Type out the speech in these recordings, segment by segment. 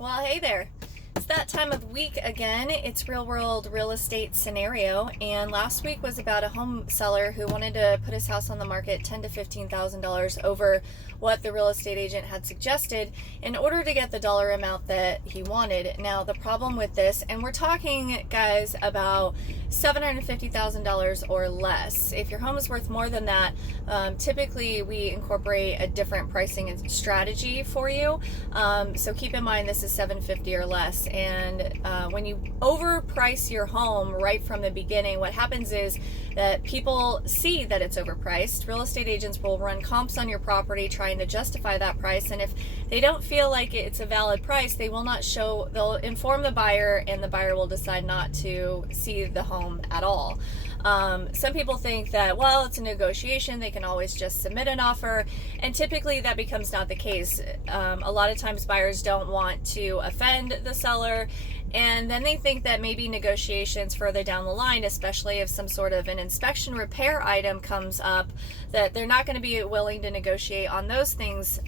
Well, hey there. It's that time of week again. It's real world real estate scenario. And last week was about a home seller who wanted to put his house on the market $10,000 to $15,000 over what the real estate agent had suggested in order to get the dollar amount that he wanted. Now, the problem with this, and we're talking, guys, about $750,000 or less. If your home is worth more than that, typically we incorporate a different pricing strategy for you. So keep in mind this is $750,000 or less. And when you overprice your home right from the beginning, what happens is that people see that it's overpriced. Real estate agents will run comps on your property trying to justify that price. And if they don't feel like it's a valid price, they will not show, they'll inform the buyer, and the buyer will decide not to see the home at all. Some people think that, well, it's a negotiation, they can always just submit an offer, and typically that becomes not the case. A lot of times buyers don't want to offend the seller, and then they think that maybe negotiations further down the line, especially if some sort of an inspection repair item comes up, that they're not going to be willing to negotiate on those things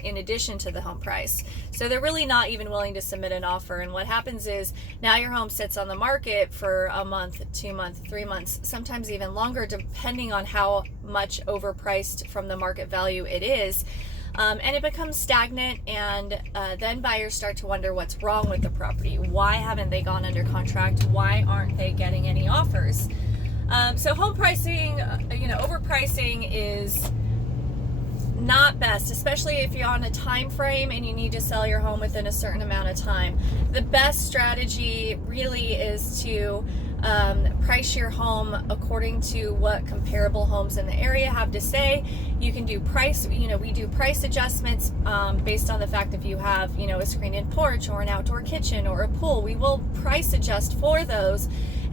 in addition to the home price. So they're really not even willing to submit an offer. And what happens is now your home sits on the market for a month, 2 months, 3 months, sometimes even longer, depending on how much overpriced from the market value it is. And it becomes stagnant, and then buyers start to wonder what's wrong with the property. Why haven't they gone under contract? Why aren't they getting any offers? So home pricing, overpricing is not best, especially if you're on a time frame and you need to sell your home within a certain amount of time. The best strategy really is to price your home according to what comparable homes in the area have to say. You can do we do price adjustments based on the fact if you have, a screened-in porch or an outdoor kitchen or a pool. We will price adjust for those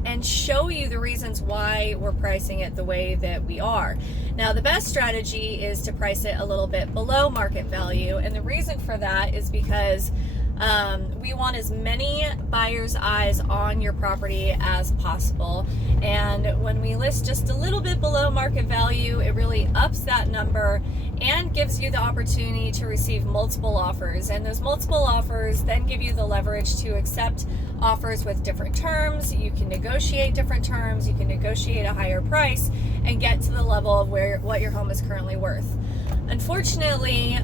and show you the reasons why we're pricing it the way that we are. Now, the best strategy is to price it a little bit below market value, and the reason for that is because we want as many buyers' eyes on your property as possible. And when we list just a little bit below market value, it really ups that number and gives you the opportunity to receive multiple offers. And those multiple offers then give you the leverage to accept offers with different terms. You can negotiate different terms, you can negotiate a higher price, and get to the level of what your home is currently worth. Unfortunately,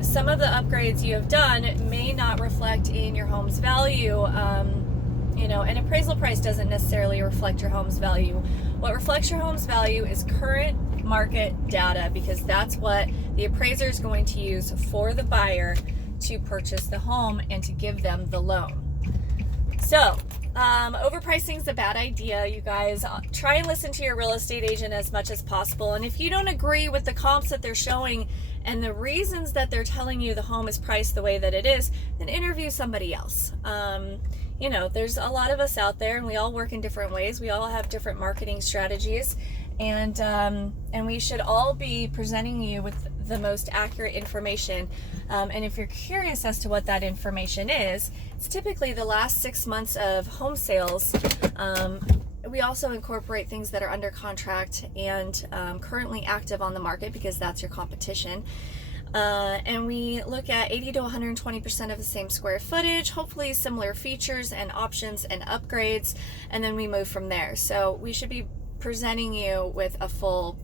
some of the upgrades you have done may not reflect in your home's value. An appraisal price doesn't necessarily reflect your home's value. What reflects your home's value is current market data, because that's what the appraiser is going to use for the buyer to purchase the home and to give them the loan. So, overpricing is a bad idea, you guys. Try and listen to your real estate agent as much as possible. And if you don't agree with the comps that they're showing and the reasons that they're telling you the home is priced the way that it is, then interview somebody else. There's a lot of us out there, and we all work in different ways. We all have different marketing strategies, and we should all be presenting you with the most accurate information. And if you're curious as to what that information is, it's typically the last 6 months of home sales. We also incorporate things that are under contract and currently active on the market, because that's your competition. And we look at 80 to 120% of the same square footage, hopefully similar features and options and upgrades, and then we move from there. So we should be presenting you with a full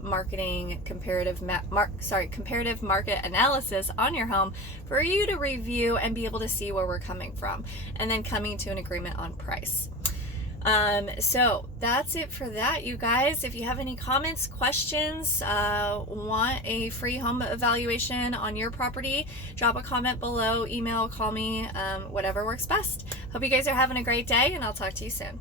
marketing comparative market analysis on your home for you to review and be able to see where we're coming from, and then coming to an agreement on price. So that's it for that, you guys. If you have any comments, questions, want a free home evaluation on your property, drop a comment below, email, call me, whatever works best. Hope you guys are having a great day, and I'll talk to you soon.